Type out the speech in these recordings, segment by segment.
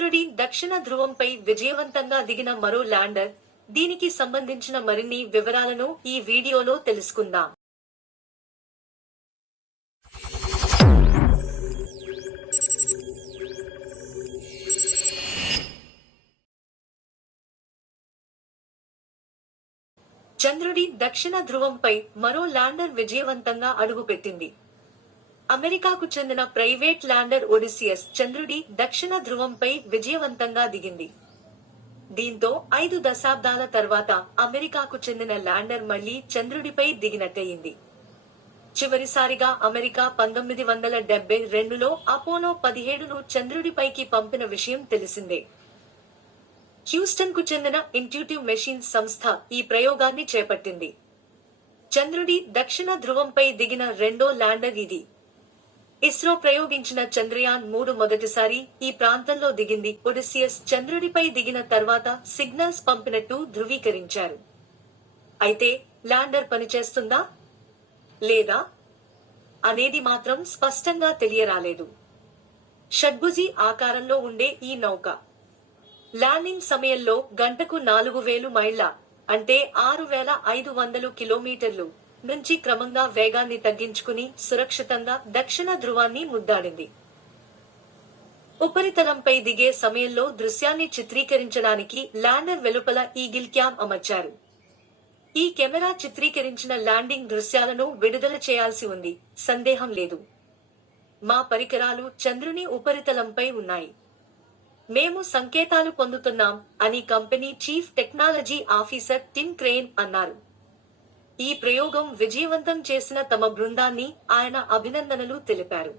చంద్రుడి దక్షిణ ధ్రువంపై విజయవంతంగా దిగిన మరో ల్యాండర్. దీనికి సంబంధించిన మరిన్ని వివరాలను ఈ వీడియోలో తెలుసుకుందాం. చంద్రుడి దక్షిణ ధ్రువంపై మరో ల్యాండర్ విజయవంతంగా అడుగుపెట్టింది. అమెరికాకు చెందిన ప్రైవేట్ ల్యాండర్ ఒడిసియస్ చంద్రుడి దక్షిణ ధ్రువంపై విజయవంతంగా దిగింది. దీంతో 5 దశాబ్దాల తర్వాత అమెరికాకు చెందిన ల్యాండర్ మళ్లీ చంద్రుడిపై దిగినట్టయింది. చివరిసారిగా అమెరికా 1972లో అపోలో 17ను చంద్రుడిపైకి పంపిన విషయం తెలిసిందే. హ్యూస్టన్ కు చెందిన ఇంట్యూటివ్ మెషిన్స్ సంస్థ ఈ ప్రయోగాన్ని చేపట్టింది. చంద్రుడి దక్షిణ ధ్రువంపై దిగిన రెండో ల్యాండర్ ఇది. ఇస్రో ప్రయోగించిన చంద్రయాన్ 3 మొదటిసారి ఈ ప్రాంతంలో దిగింది. ఒడిసియస్ చంద్రుడిపై దిగిన తర్వాత సిగ్నల్స్ పంపినట్టు ధృవీకరించారు. అయితే ల్యాండర్ పనిచేస్తుందా లేదా అనేది మాత్రం స్పష్టంగా తెలియరాలేదు. షడ్భుజి ఆకారంలో ఉండే ఈ నౌక ల్యాండింగ్ సమయంలో గంటకు 4000 మైళ్ల అంటే 6500 కిలోమీటర్లు నుంచి క్రమంగా వేగాన్ని తగ్గించుకుని సురక్షితంగా దక్షిణ ధ్రువాన్ని ముద్దాడింది. ఉపరితలంపై దిగే సమయంలో దృశ్యాన్ని చిత్రీకరించడానికి ల్యాండర్ వెలుపల ఈగిల్ క్యామ్ అమర్చారు. ఈ కెమెరా చిత్రీకరించిన ల్యాండింగ్ దృశ్యాలను విడుదల చేయాల్సి ఉంది. సందేహం లేదు, మా పరికరాలు చంద్రుని ఉపరితలంపై ఉన్నాయి. మేము సంకేతాలు పొందుతున్నాం అని company chief technology officer Tim Crane అన్నారు. ఈ ప్రయోగం విజయవంతం చేసిన తమ బృందాన్ని ఆయన అభినందనలు తెలిపారు.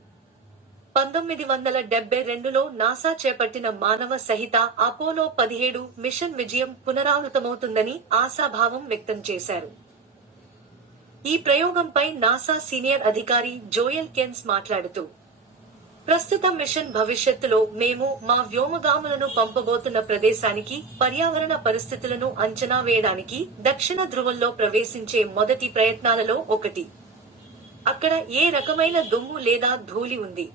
1972లో నాసా చేపట్టిన మానవ సహిత అపోలో 17 మిషన్ విజయం పునరావృతమవుతుందని ఆశాభావం వ్యక్తం చేశారు. ఈ ప్రయోగంపై నాసా సీనియర్ అధికారి జోయల్ కెన్స్ మాట్లాడుతూ, ప్రస్తుత మిషన్ భవిష్యత్తులో మేము మా వ్యోమగాములను పంపబోతున్న ప్రదేశానికి పర్యావరణ పరిస్థితులను అంచనా వేయడానికి దక్షిణ ధ్రువంలో ప్రవేశించే మొదటి ప్రయత్నాలలో ఒకటి. అక్కడ ఏ రకమైన దుమ్ము లేదా ధూళి ఉంది,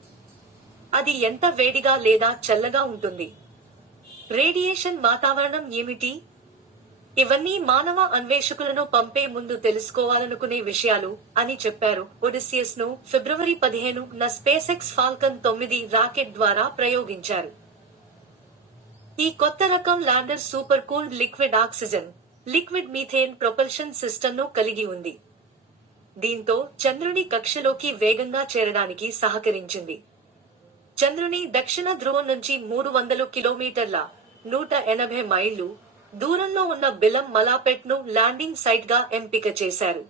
అది ఎంత వేడిగా లేదా చల్లగా ఉంటుంది, రేడియేషన్ వాతావరణం ఏమిటి, ఇవన్నీ మానవ అన్వేషకులను పంపే ముందు తెలుసుకోవాలనుకునే విషయాలు అని చెప్పారు. ఒడిసియస్ ను ఫిబ్రవరి 15న స్పేసెక్స్ ఫాల్కన్ 9 రాకెట్ ద్వారా ప్రయోగించారు. ఈ కొత్త రకం lander super cooled liquid oxygen, liquid methane propulsion system ను కలిగి ఉంది. దీంతో చంద్రుని కక్షలోకి వేగంగా చేరడానికి సహకరించింది. చంద్రుని దక్షిణ ధ్రువం నుంచి 300 కిలోమీటర్ల 180 మైళ్లు దూరంలో ఉన్న బిలం మలాపెట్ ను ల్యాండింగ్ సైట్ గా ఎంపిక చేశారు.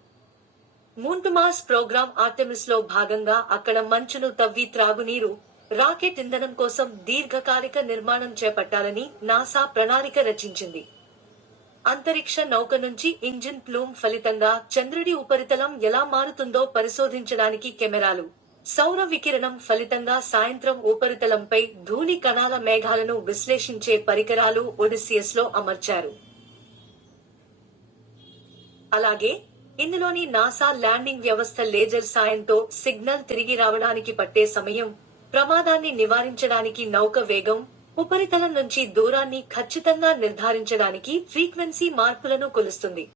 Moon to Mars program Artemis లో భాగంగా అక్కడ మంచును తవ్వి త్రాగునీరు, రాకెట్ ఇంధనం కోసం దీర్ఘకాలిక నిర్మాణం చేపట్టాలని నాసా ప్రణాళిక రచించింది. అంతరిక్ష నౌక నుంచి ఇంజిన్ ప్లూమ్ ఫలితంగా చంద్రుడి ఉపరితలం ఎలా మారుతుందో పరిశోధించడానికి కెమెరాలు, సౌర వికిరణం ఫలితంగా సాయంత్రం ఉపరితలంపై ధూళి కణాల మేఘాలను విశ్లేషించే పరికరాలు ఒడిసియస్ లో అమర్చారు. అలాగే ఇందులోని నాసా ల్యాండింగ్ వ్యవస్థ లేజర్ సాయంతో సిగ్నల్ తిరిగి రావడానికి పట్టే సమయం, ప్రమాదాన్ని నివారించడానికి నౌక వేగం, ఉపరితలం నుంచి దూరాన్ని ఖచ్చితంగా నిర్ధారించడానికి ఫ్రీక్వెన్సీ మార్పులను కొలుస్తుంది.